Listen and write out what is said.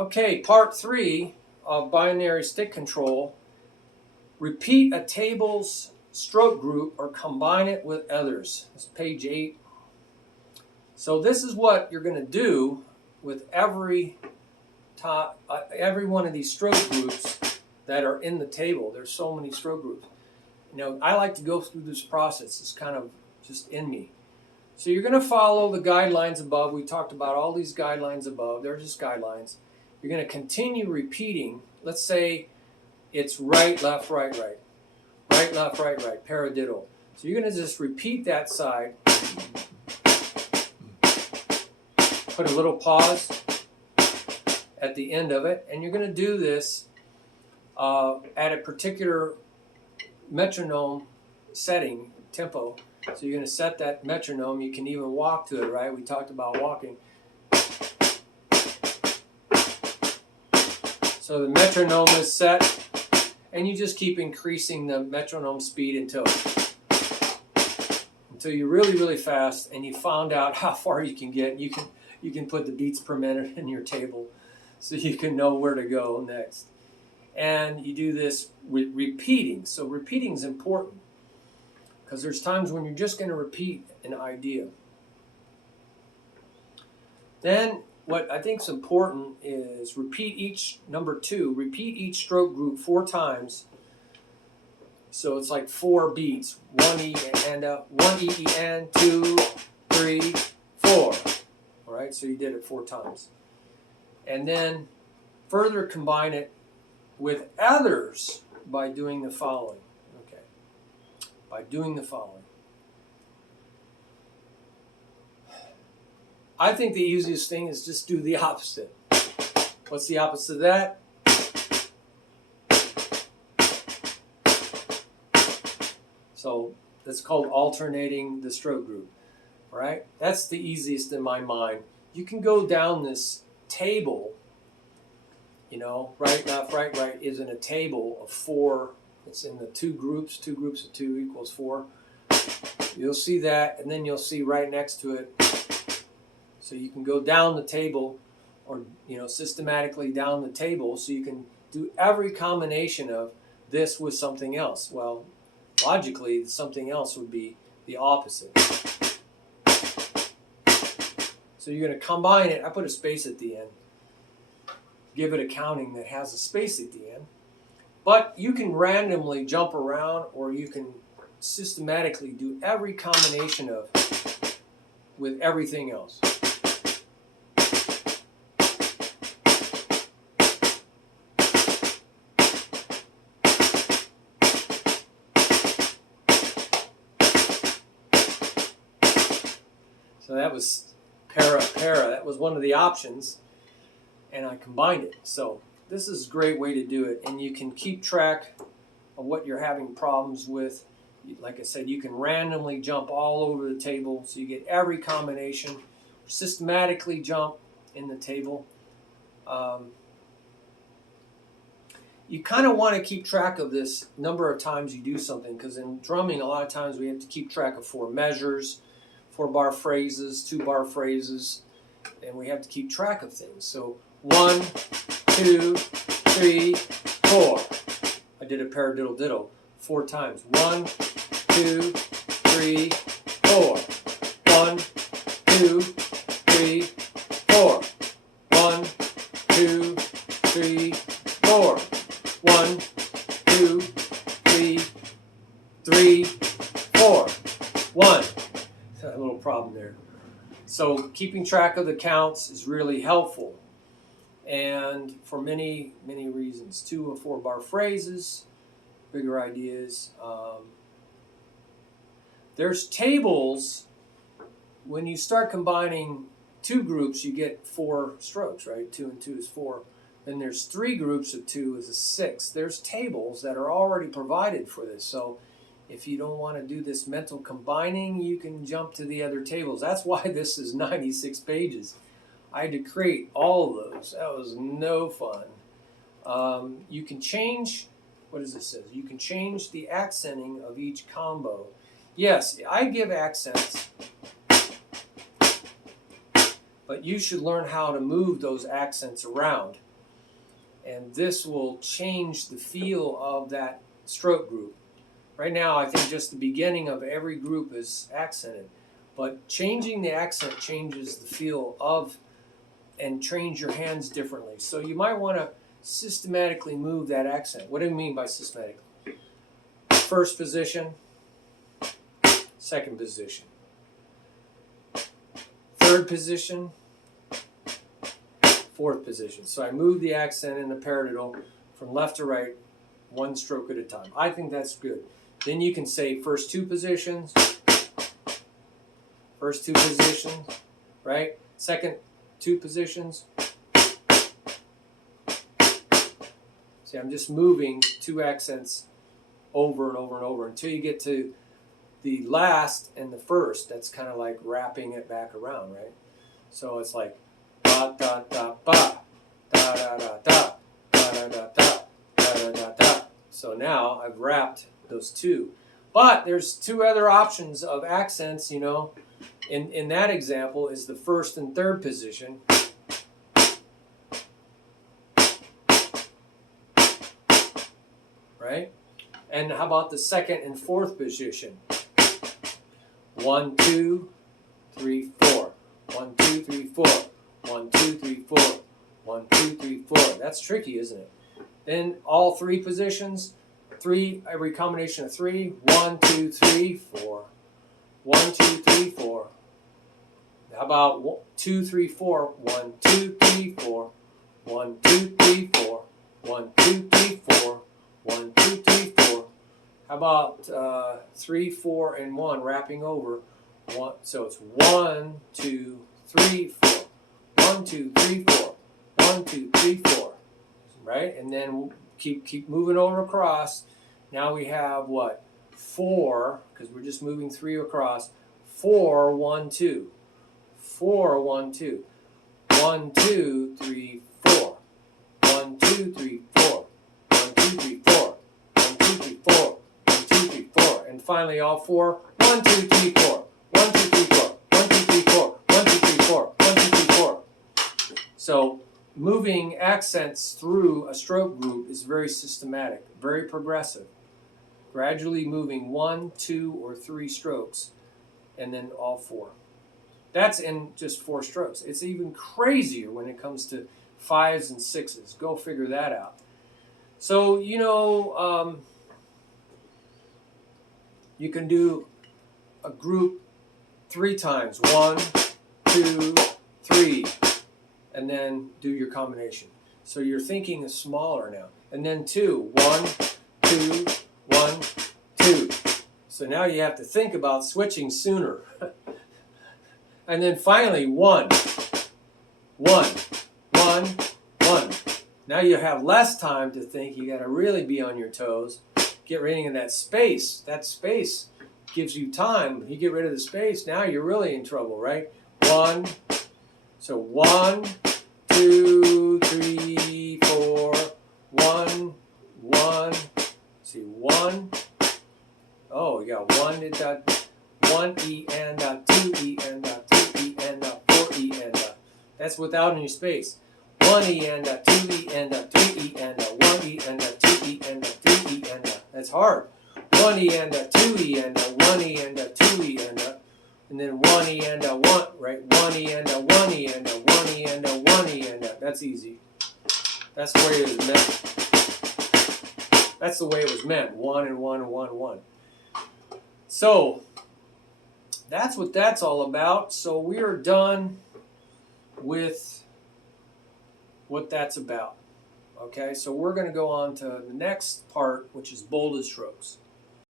Okay, part 3 of binary stick control. Repeat a table's stroke group or combine it with others. It's page 8. So this is what you're going to do with every one of these stroke groups that are in the table. There's so many stroke groups. You know, I like to go through this process. It's kind of just in me. So you're going to follow the guidelines above. We talked about all these guidelines above. They're just guidelines. You're going to continue repeating. Let's say it's right, left, right, right. Right, left, right, right. Paradiddle. So you're going to just repeat that side. Put a little pause at the end of it. And you're going to do this at a particular metronome setting, tempo. So you're going to set that metronome. You can even walk to it, right? We talked about walking. So the metronome is set, and you just keep increasing the metronome speed until you're really, really fast, and you found out how far you can get. You can put the beats per minute in your table, so you can know where to go next. And you do this with repeating. So repeating is important, because there's times when you're just going to repeat an idea. Then what I think is important is number 2, repeat each stroke group 4 times. So it's like 4 beats. 1 E and 1 E and 2, 3, 4. All right, so you did it 4 times. And then further combine it with others by doing the following. Okay. By doing the following. I think the easiest thing is just do the opposite. What's the opposite of that? So that's called alternating the stroke group, right? That's the easiest in my mind. You can go down this table, you know, right, left, right, right is in a table of 4. It's in the 2 groups of 2 equals 4. You'll see that, and then you'll see right next to it. So you can go down the table, or systematically down the table, so you can do every combination of this with something else. Well, logically, something else would be the opposite. So you're going to combine it. I put a space at the end. Give it a counting that has a space at the end. But you can randomly jump around, or you can systematically do every combination of with everything else. So that was para. That was one of the options, and I combined it. So this is a great way to do it, and you can keep track of what you're having problems with. Like I said, you can randomly jump all over the table, so you get every combination. Systematically jump in the table. You kind of want to keep track of this number of times you do something, because in drumming, a lot of times we have to keep track of 4 measures, 4-bar phrases, 2-bar phrases, and we have to keep track of things. So 1, 2, 3, 4. I did a paradiddle diddle 4 times. 1, 2, 3, 4. 1, 2, 3, 4. 1, 2, 3, 4. 1, 2, 3, 3, 4. 1. A little problem there. So keeping track of the counts is really helpful, and for many, many reasons. 2 or 4-bar phrases, bigger ideas. There's tables. When you start combining 2 groups, you get 4 strokes, right? 2 and 2 is 4. Then there's 3 groups of 2 is a 6. There's tables that are already provided for this. So if you don't want to do this mental combining, you can jump to the other tables. That's why this is 96 pages. I had to create all of those. That was no fun. You can change, what does it say? You can change the accenting of each combo. Yes, I give accents, but you should learn how to move those accents around. and this will change the feel of that stroke group. Right now, I think just the beginning of every group is accented, but changing the accent changes the feel of and trains your hands differently. So you might want to systematically move that accent. What do you mean by systematically? First position, second position, third position, fourth position. So I move the accent in the paradiddle from left to right, one stroke at a time. I think that's good. Then you can say first two positions, right? Second two positions. See, I'm just moving two accents over and over and over until you get to the last and the first. That's kind of like wrapping it back around, right? So it's like da da da ba, da da da da, da da da da, da da da da. So now I've wrapped those two. But there's two other options of accents, you know. In that example is the first and third position. Right? And how about the second and fourth position? 1, 2, 3, 4. 1, 2, 3, 4. 1, 2, 3, 4. 1, 2, 3, 4. That's tricky, isn't it? Then all three positions. Every combination of 3. 1, 2, 3, 4. 1, 2, 3, 4. How about 2, 3, 4? 1, 2, 3, 4. 1, 2, 3, 4. 1, 2, 3, 4. 1, 2, 3, 4. How about 3, 4, and 1 wrapping over? So it's 1, 2, 3, 4. 1, 2, 3, 4. 1, 2, 3, 4. Right? And then we'll keep moving over across. Now we have what? 4, because we're just moving 3 across. 4, 1, 2. 4, 1, 2. 1, 2, 3, 4. 1, 2, 3, 4. 1, 2, 3, 4. 1, 2, 3, 4. 1, 2, 3, 4. And finally all 4. 1, 2, 3, 4. 1, 2, 3, 4. 1, 2, 3, 4. 1, 2, 3, 4. 1, 2, 3, 4. So moving accents through a stroke group is very systematic, very progressive. Gradually moving 1, 2, or 3 strokes, and then all 4. That's in just 4 strokes. It's even crazier when it comes to 5s and 6s. Go figure that out. So, you know, you can do a group 3 times. 1, 2, 3. And then do your combination. So your thinking is smaller now. And then 2. 1, 2, 1, 2. So now you have to think about switching sooner. And then finally 1, 1, 1, 1. Now you have less time to think. You got to really be on your toes. Get rid of that space. That space gives you time. You get rid of the space, now you're really in trouble, right? 1. So 1, 2, 3, 4. 1, 1. See 1. Oh, we got 1 E and 2 E and 3 E and 4 E and that's without any space. 1 E and 2 E and 3 E and 1 E and 2 E and 3 E and that's hard. 1 E and 2 E and 1 E and 2 E and then 1 E and 1, right? 1 E and 1 E and 1 E and 1 E and that's easy. That's the way it was meant. That's the way it was meant. 1 and 1 and 1 and 1. So that's what that's all about. So we are done with what that's about. Okay, so we're going to go on to the next part, which is bolded strokes.